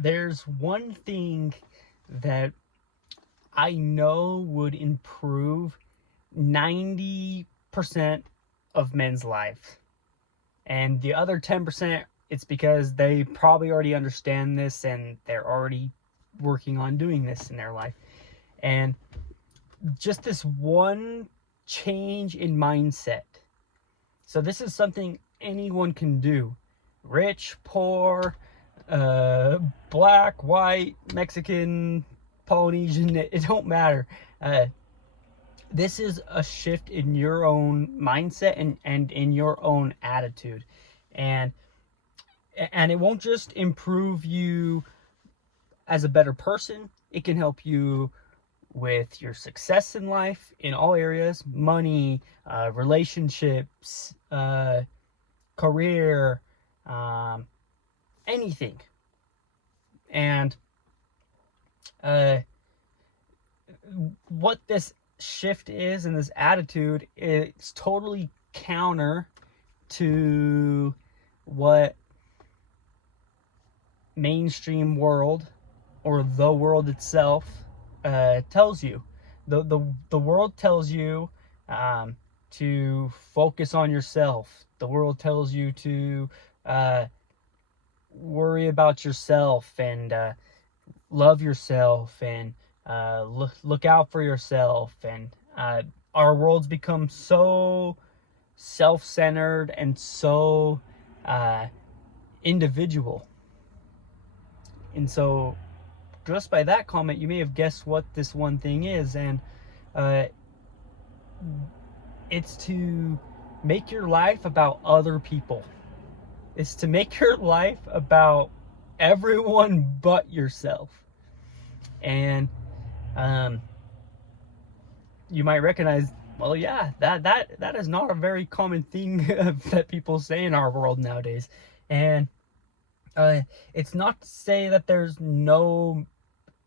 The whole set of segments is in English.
there's one thing that I know would improve 90% of men's life. And the other 10%, it's because they probably already understand this and they're already working on doing this in their life. And just this one change in mindset. So this is something anyone can do. Rich, poor, black, white, Mexican, Polynesian, it don't matter. This is a shift in your own mindset and in your own attitude. And it won't just improve you as a better person, it can help you with your success in life in all areas: money, relationships, career, anything. And what this shift is and this attitude, it's totally counter to what mainstream world or the world itself tells you. The world tells you to focus on yourself. The world tells you to worry about yourself and love yourself and look out for yourself. And our world's become so self-centered and so individual. And so just by that comment, you may have guessed what this one thing is. And it's to make your life about other people. It's to make your life about everyone but yourself. And you might recognize, well, yeah, that is not a very common thing that people say in our world nowadays. And it's not to say that there's no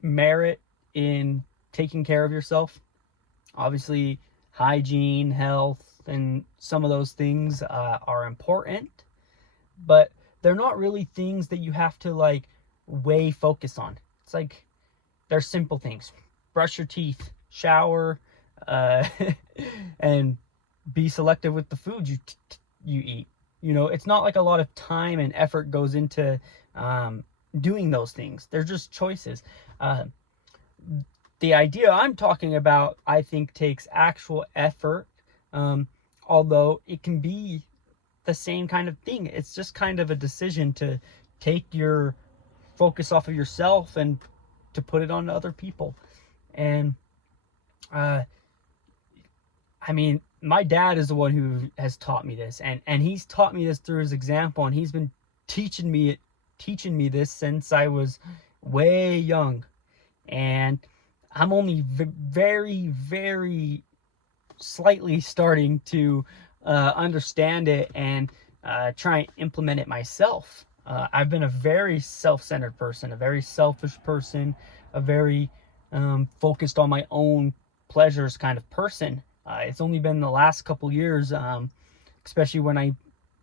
merit in taking care of yourself. Obviously, hygiene, health, and some of those things are important, but they're not really things that you have to like way focus on. It's like they're simple things: brush your teeth, shower, and be selective with the food you eat. You know, it's not like a lot of time and effort goes into doing those things. They're just choices. The idea I'm talking about, I think, takes actual effort, although it can be the same kind of thing. It's just kind of a decision to take your focus off of yourself and to put it on to other people. And I mean, my dad is the one who has taught me this, and he's taught me this through his example, and he's been teaching me this since I was way young. And I'm only very, very slightly starting to understand it and try and implement it myself. I've been a very self-centered person, a very selfish person, a very focused on my own pleasures kind of person. It's only been the last couple years, especially when I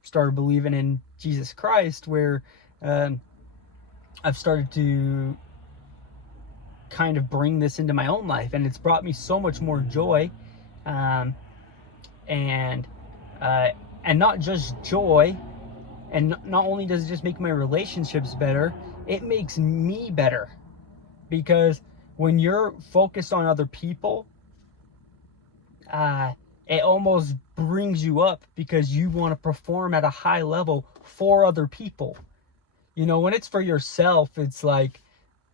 started believing in Jesus Christ, where I've started to kind of bring this into my own life, and it's brought me so much more joy, and not just joy, and not only does it just make my relationships better, it makes me better, because when you're focused on other people, it almost brings you up because you want to perform at a high level for other people. You know, when it's for yourself, it's like,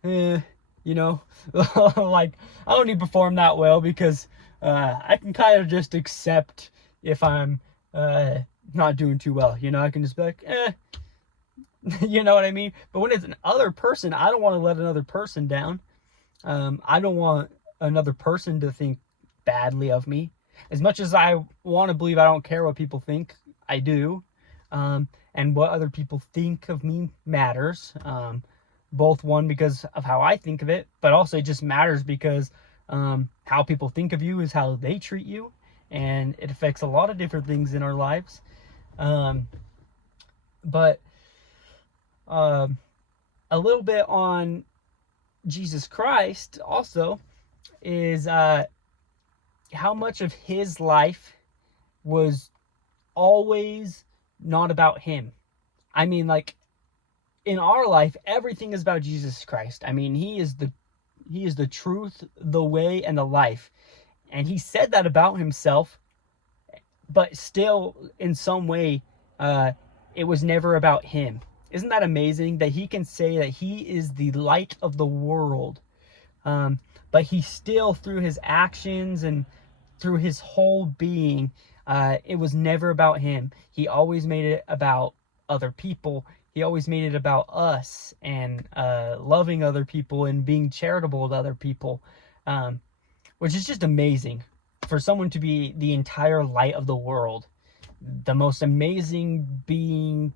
you know, like, I don't need to perform that well because I can kind of just accept if I'm not doing too well. You know, I can just be like, you know what I mean? But when it's an other person, I don't want to let another person down. I don't want another person to think badly of me. As much as I want to believe I don't care what people think, I do. And what other people think of me matters. Both, one, because of how I think of it, but also it just matters because how people think of you is how they treat you, and it affects a lot of different things in our lives. But a little bit on Jesus Christ also is how much of his life was always not about him. I mean, like, in our life, everything is about Jesus Christ. I mean, he is the truth, the way, and the life. And he said that about himself, but still, in some way, it was never about him. Isn't that amazing that he can say that he is the light of the world? But he still, through his actions and through his whole being, it was never about him. He always made it about other people. He always made it about us and loving other people and being charitable to other people, which is just amazing for someone to be the entire light of the world, the most amazing being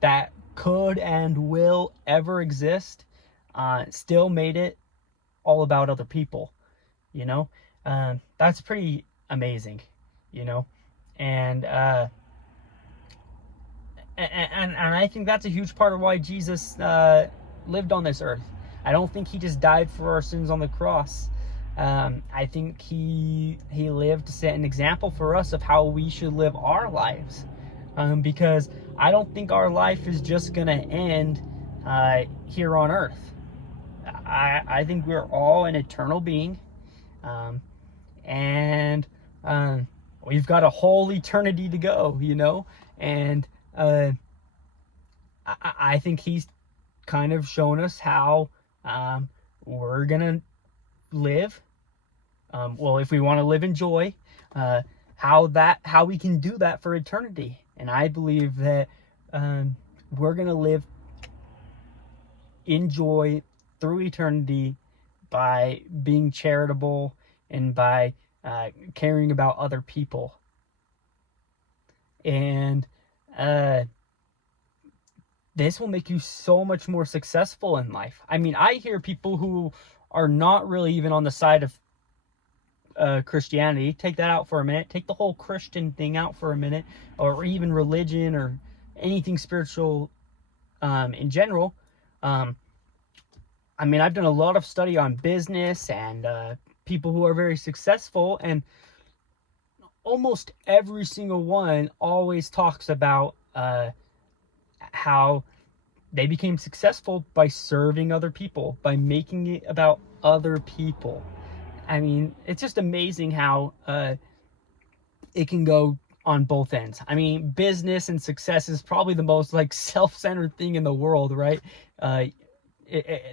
that could and will ever exist, still made it all about other people, you know? That's pretty amazing, you know? And I think that's a huge part of why Jesus lived on this earth. I don't think he just died for our sins on the cross. I think he lived to set an example for us of how we should live our lives. Because I don't think our life is just going to end here on earth. I think we're all an eternal being. And we've got a whole eternity to go, you know? And I think he's kind of shown us how we're going to live. Well, if we want to live in joy, how we can do that for eternity. And I believe that we're going to live in joy through eternity by being charitable and by caring about other people. And this will make you so much more successful in life. I mean, I hear people who are not really even on the side of Christianity. Take that out for a minute. Take the whole Christian thing out for a minute, or even religion or anything spiritual in general. I mean, I've done a lot of study on business and people who are very successful, and almost every single one always talks about how they became successful by serving other people, by making it about other people. I mean, it's just amazing how it can go on both ends. I mean, business and success is probably the most like self-centered thing in the world, right?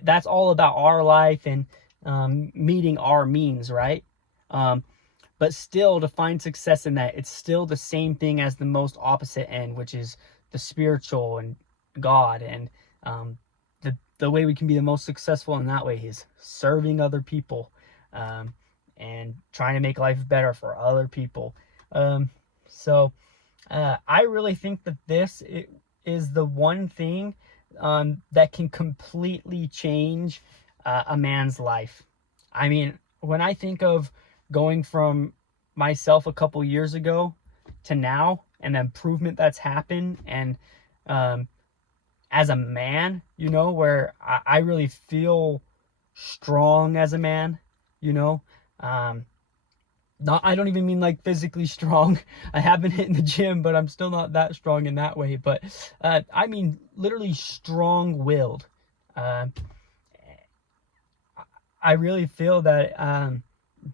That's all about our life and meeting our means, right? But still, to find success in that, it's still the same thing as the most opposite end, which is the spiritual and God. And the way we can be the most successful in that way is serving other people and trying to make life better for other people. So I really think that this is the one thing that can completely change a man's life. I mean, when I think of going from myself a couple years ago to now and the improvement that's happened, and as a man, you know, where I really feel strong as a man, you know, I don't even mean like physically strong. I have been hitting the gym, but I'm still not that strong in that way. But I mean literally strong-willed. I really feel that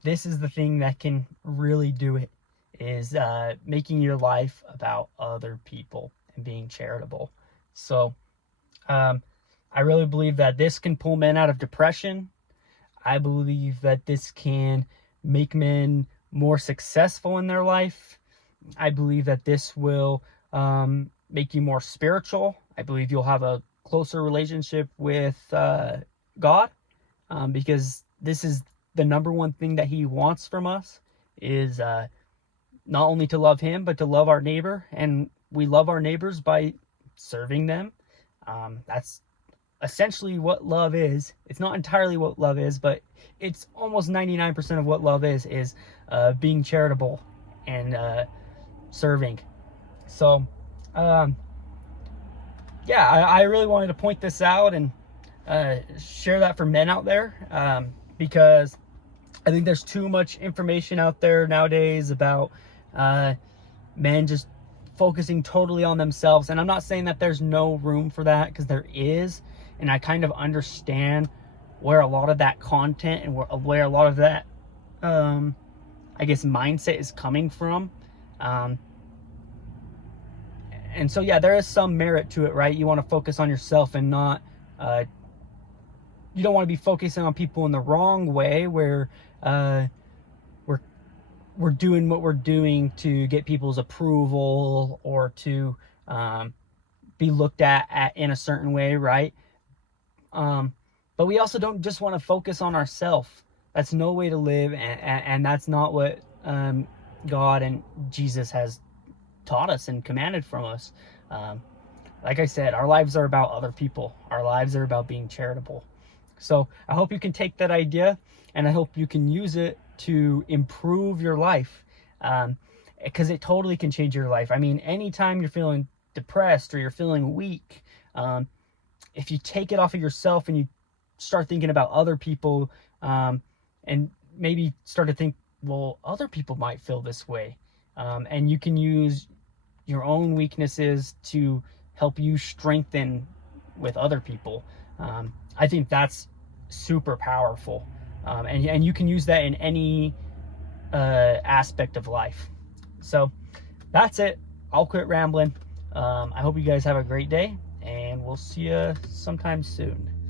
this is the thing that can really do it, is making your life about other people and being charitable. So I really believe that this can pull men out of depression. I believe that this can make men more successful in their life. I believe that this will make you more spiritual. I believe you'll have a closer relationship with God, because this is the number one thing that he wants from us, is not only to love him, but to love our neighbor. And we love our neighbors by serving them. That's essentially what love is. It's not entirely what love is, but it's almost 99% of what love is being charitable and serving. So yeah, I really wanted to point this out and share that for men out there, because I think there's too much information out there nowadays about men just focusing totally on themselves. And I'm not saying that there's no room for that, because there is, and I kind of understand where a lot of that content and where a lot of that I guess mindset is coming from. And so yeah, there is some merit to it, right? You want to focus on yourself and not you don't want to be focusing on people in the wrong way, where we're doing what we're doing to get people's approval, or to be looked at in a certain way, right? But we also don't just want to focus on ourselves. That's no way to live, and that's not what God and Jesus has taught us and commanded from us. Like I said, our lives are about other people. Our lives are about being charitable. So I hope you can take that idea, and I hope you can use it to improve your life, because it totally can change your life. I mean, anytime you're feeling depressed or you're feeling weak, if you take it off of yourself and you start thinking about other people, and maybe start to think, well, other people might feel this way, and you can use your own weaknesses to help you strengthen with other people. I think that's super powerful, and you can use that in any aspect of life. So that's it. I'll quit rambling. I hope you guys have a great day, and we'll see you sometime soon.